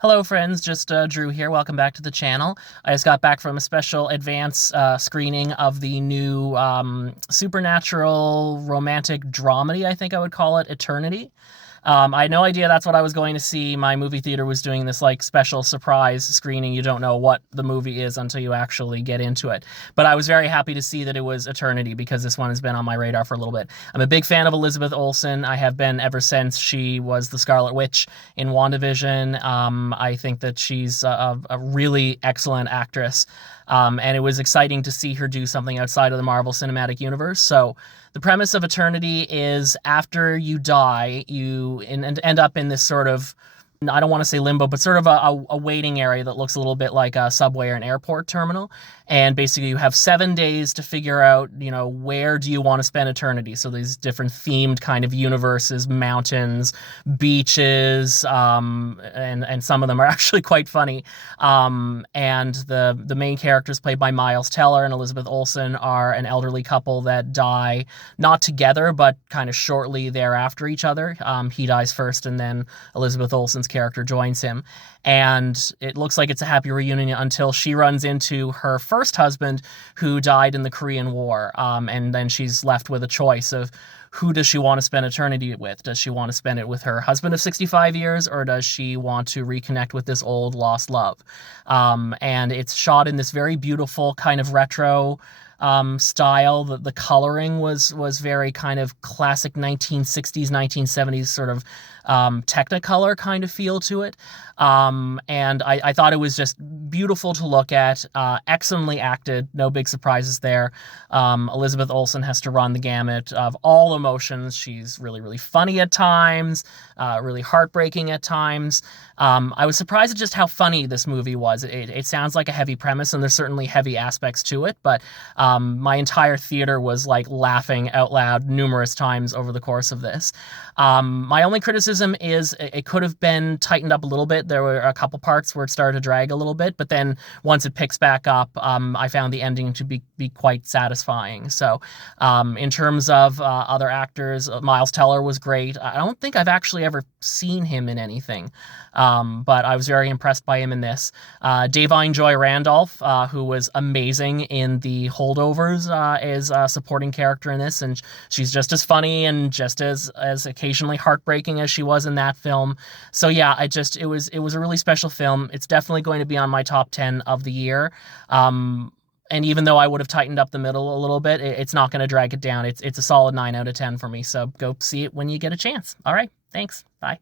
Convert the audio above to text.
Hello, friends. Just Drew here. Welcome back to the channel. I just got back from a special advance screening of the new supernatural romantic dramedy, I think I would call it, Eternity. I had no idea that's what I was going to see. My movie theater was doing this like special surprise screening. You don't know what the movie is until you actually get into it. But I was very happy to see that it was Eternity because this one has been on my radar for a little bit. I'm a big fan of Elizabeth Olsen. I have been ever since she was the Scarlet Witch in WandaVision. I think that she's a really excellent actress. And it was exciting to see her do something outside of the Marvel Cinematic Universe. So the premise of Eternity is after you die, you end up in this sort of, I don't want to say limbo, but sort of a waiting area that looks a little bit like a subway or an airport terminal. And basically you have 7 days to figure out, where do you want to spend eternity? So these different themed kind of universes, mountains, beaches, and some of them are actually quite funny. And the main characters played by Miles Teller and Elizabeth Olsen are an elderly couple that die not together, but kind of shortly thereafter each other. He dies first and then Elizabeth Olsen's character joins him. And it looks like it's a happy reunion until she runs into her first husband who died in the Korean War. And then she's left with a choice of who does she want to spend eternity with? Does she want to spend it with her husband of 65 years, or does she want to reconnect with this old lost love? And it's shot in this very beautiful kind of retro style. The coloring was very kind of classic 1960s, 1970s sort of Technicolor kind of feel to it. And I thought it was just beautiful to look at, excellently acted, no big surprises there. Elizabeth Olsen has to run the gamut of all emotions. She's really, really funny at times, really heartbreaking at times. I was surprised at just how funny this movie was. It sounds like a heavy premise, and there's certainly heavy aspects to it, but my entire theater was like laughing out loud numerous times over the course of this. My only criticism is it could have been tightened up a little bit. There were a couple parts where it started to drag a little bit, but then once it picks back up, I found the ending to be quite satisfying. So in terms of other actors, Miles Teller was great. I don't think I've actually ever seen him in anything, but I was very impressed by him in this. Davine Joy Randolph, who was amazing in The Holdovers, is a supporting character in this, and she's just as funny and just as occasionally heartbreaking as she was in that film. So yeah, it was a really special film. It's definitely going to be on my top 10 of the year. And even though I would have tightened up the middle a little bit, it's not going to drag it down. It's a solid 9 out of 10 for me. So go see it when you get a chance. All right. Thanks. Bye.